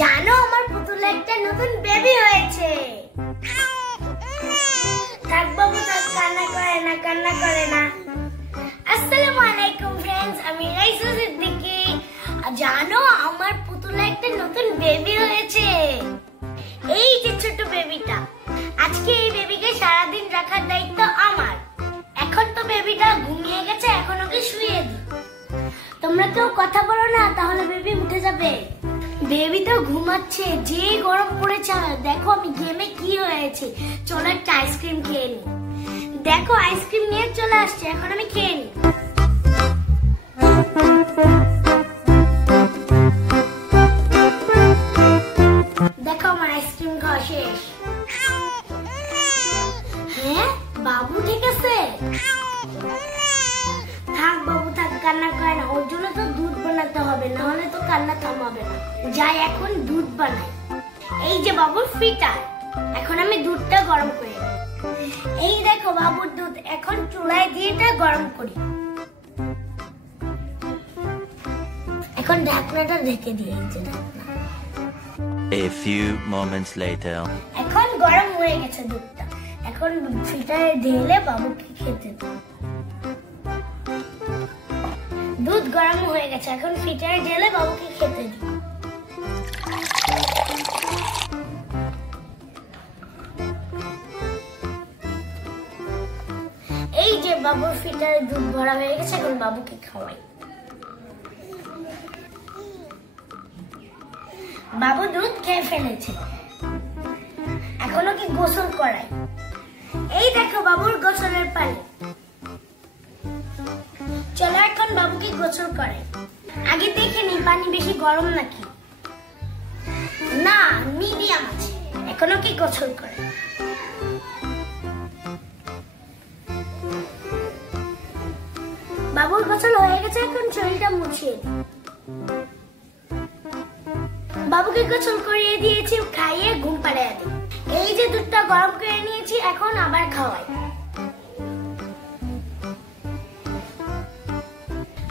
জানো আমার পুতুলের একটা নতুন বেবি হয়েছে। থাক বাবু থাক, কান্না করে না। আসসালামু আলাইকুম ফ্রেন্ডস, আমি রাইসা সিদ্দিকী। জানো আমার পুতুলের একটা নতুন বেবি হয়েছে। এই যে ছোট বেবিটা, আজকে এই বেবিকে সারাদিন রাখার দায়িত্ব আমার। এখন তো বেবিটা ঘুমিয়ে গেছে, এখন ওকে শুইয়ে দিই। তোমরা কেউ কথা বলো না, তাহলে বেবি উঠে যাবে। বেবি তো ঘুমাচ্ছে, যে গরম পড়েছে। দেখো আমি গেমে কি হয়েছে। চলো একটা আইসক্রিম খেয়ে নি। দেখো আইসক্রিম নিয়ে চলে আসছে, এখন আমি খেয়ে নি। দেখো আমার আইসক্রিম খাওয়া শেষ। হ্যাঁ বাবু ঠিক আছে। থাক বাবু থাক, কান্না করে না। ওর জন্য তো দুধ বানাতে হবে, নাহলে তো কান্না থামাবে না। যাই এখন দুধ বানাই। এই যে বাবুর ফিটার, এখন আমি দুধটা গরম করি। এই দেখো বাবুর দুধ, এখন চুলায় দিয়ে এটা গরম করি। এখন ঢাকনাটা ঢেকে দিই। এই যে ঢাকনা। A few moments later. এখন গরম হয়ে গেছে দুধটা। এখন ফিটারে ঢেলে বাবুকে খেতে দিই। দুধ গরম হয়ে গেছে, এখন ফিটারে ঢেলে বাবুকে খেতে দিই। এই যে বাবুর ফিটারে দুধ ভরা হয়ে গেছে, এখন বাবুকে খাওয়াই। বাবু দুধ খেয়ে ফেলেছে, এখন ওকে গোসল করাই। এই দেখো বাবুর গোসলের পানি। চলো এখন বাবুকে গোসল করাই। আগে দেখে নি পানি বেশি গরম নাকি। না, মিডিয়াম আছে। এখন ওকে গোসল করে। বাবুর গোসল হয়ে গেছে, এখন শরীরটা মুছিয়ে দিই। বাবুকে গোসল করিয়ে দিয়েছি, খাইয়ে ঘুম পাড়িয়ে দিই। এই যে দুধটা গরম করে নিয়েছি, এখন আবার খাওয়াই।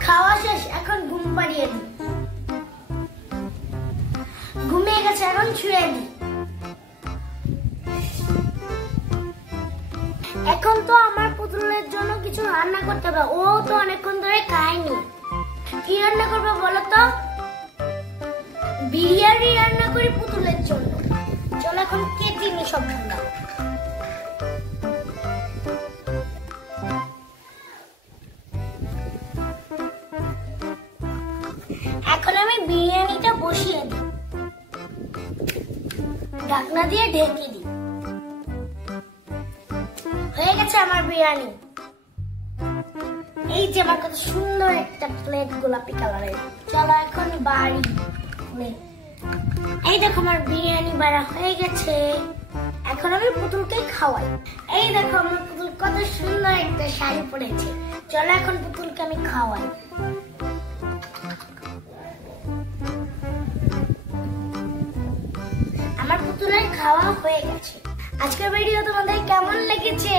খাওয়া শেষ, এখন ঘুম পাড়িয়ে দিই। ঘুমিয়ে গেছে, এখন শুয়ে দিই। এখন তো আমার পুতুলের জন্য কিছু রান্না করতে হবে। ও তো অনেকক্ষণ ধরে খায়নি। কি রান্না করবো বলো তো? বিরিয়ানি রান্না করি পুতুলের জন্য। চলো এখন কেটে নি সবগুলো। এখন আমি বিরিয়ানিটা বসিয়ে দিই, ঢাকনা দিয়ে ঢেকে দিই। হয়ে গেছে আমার বিরিয়ানি। এই যে আমার কত সুন্দর একটা প্লেট, গোলাপি কালারের। চলো এখন বাড়ি। এই দেখো আমার বিরিয়ানি বাড়া হয়ে গেছে। এখন আমি পুতুলকে খাওয়াই। এই দেখো আমার পুতুল কত সুন্দর একটা শাড়ি পরেছে। চলো এখন পুতুলকে আমি খাওয়াই। আমার পুতুলের খাওয়া হয়ে গেছে। আজকের ভিডিও তোমাদের কেমন লেগেছে?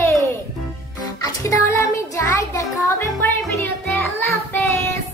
আজকে তাহলে আমি যাই, দেখা হবে পরের ভিডিওতে। আল্লাহ হাফেজ।